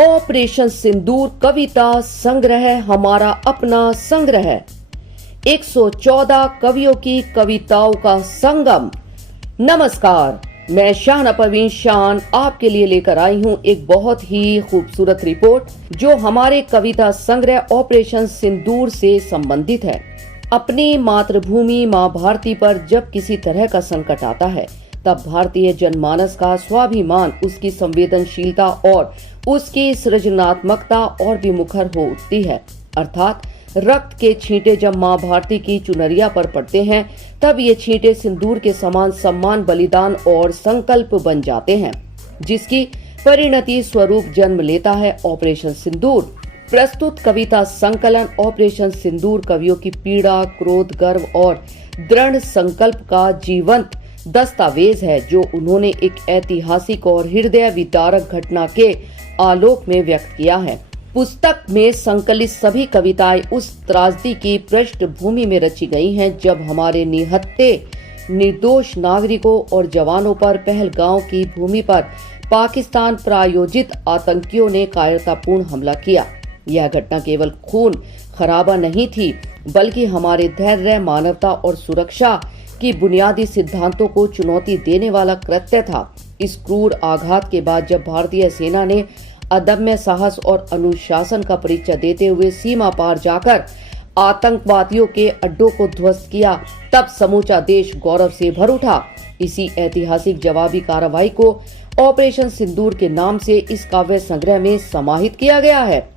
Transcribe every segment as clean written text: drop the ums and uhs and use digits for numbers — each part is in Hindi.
ऑपरेशन सिंदूर कविता संग्रह हमारा अपना संग्रह, 114 कवियों की कविताओं का संगम। नमस्कार, मैं शाहना परवीन शान आपके लिए लेकर आई हूं एक बहुत ही खूबसूरत रिपोर्ट जो हमारे कविता संग्रह ऑपरेशन सिंदूर से संबंधित है। अपनी मातृभूमि मां भारती पर जब किसी तरह का संकट आता है तब भारतीय जनमानस का स्वाभिमान, उसकी संवेदनशीलता और उसकी सृजनात्मकता और भी मुखर हो उठती है। अर्थात रक्त के छींटे जब मां भारती की चुनरिया पर पड़ते हैं तब ये छींटे सिंदूर के समान सम्मान, बलिदान और संकल्प बन जाते हैं, जिसकी परिणति स्वरूप जन्म लेता है ऑपरेशन सिंदूर। प्रस्तुत कविता संकलन ऑपरेशन सिंदूर कवियों की पीड़ा, क्रोध, गर्व और दृढ़ संकल्प का जीवंत दस्तावेज है जो उन्होंने एक ऐतिहासिक और हृदय विदारक घटना के आलोक में व्यक्त किया है। पुस्तक में संकलित सभी कविताएं उस त्रासदी की पृष्ठभूमि में रची गई हैं जब हमारे निहत्थे निर्दोष नागरिकों और जवानों पर पहलगांव की भूमि पर पाकिस्तान प्रायोजित आतंकियों ने कायरतापूर्ण हमला किया। यह घटना केवल खून खराबा नहीं थी, बल्कि हमारे धैर्य, मानवता और सुरक्षा की बुनियादी सिद्धांतों को चुनौती देने वाला कृत्य था। इस क्रूर आघात के बाद जब भारतीय सेना ने अदम्य साहस और अनुशासन का परिचय देते हुए सीमा पार जाकर आतंकवादियों के अड्डों को ध्वस्त किया, तब समूचा देश गौरव से भर उठा। इसी ऐतिहासिक जवाबी कार्रवाई को ऑपरेशन सिंदूर के नाम से इस काव्य संग्रह में समाहित किया गया है।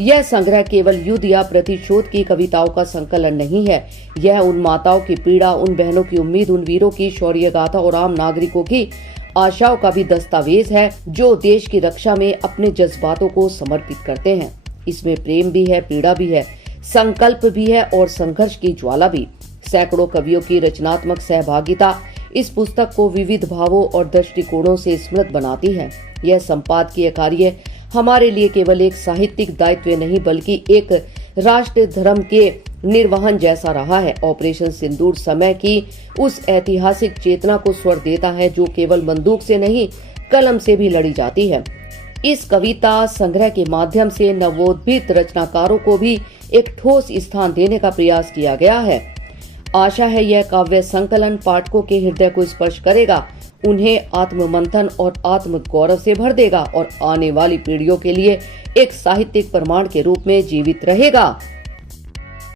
यह संग्रह केवल युद्ध या प्रतिशोध की कविताओं का संकलन नहीं है। यह उन माताओं की पीड़ा, उन बहनों की उम्मीद, उन वीरों की शौर्य गाथा और आम नागरिकों की आशाओं का भी दस्तावेज है जो देश की रक्षा में अपने जज्बातों को समर्पित करते हैं। इसमें प्रेम भी है, पीड़ा भी है, संकल्प भी है और संघर्ष की ज्वाला भी। सैकड़ों कवियों की रचनात्मक सहभागिता इस पुस्तक को विविध भावों और दृष्टिकोणों से समृद्ध बनाती है। यह संपादकीय कार्य हमारे लिए केवल एक साहित्यिक दायित्व नहीं बल्कि एक राष्ट्र धर्म के निर्वहन जैसा रहा है। ऑपरेशन सिंदूर समय की उस ऐतिहासिक चेतना को स्वर देता है जो केवल बंदूक से नहीं, कलम से भी लड़ी जाती है। इस कविता संग्रह के माध्यम से नवोदित रचनाकारों को भी एक ठोस स्थान देने का प्रयास किया गया है। आशा है यह काव्य संकलन पाठकों के हृदय को स्पर्श करेगा, उन्हें आत्ममंथन और आत्म गौरव से भर देगा और आने वाली पीढ़ियों के लिए एक साहित्यिक प्रमाण के रूप में जीवित रहेगा।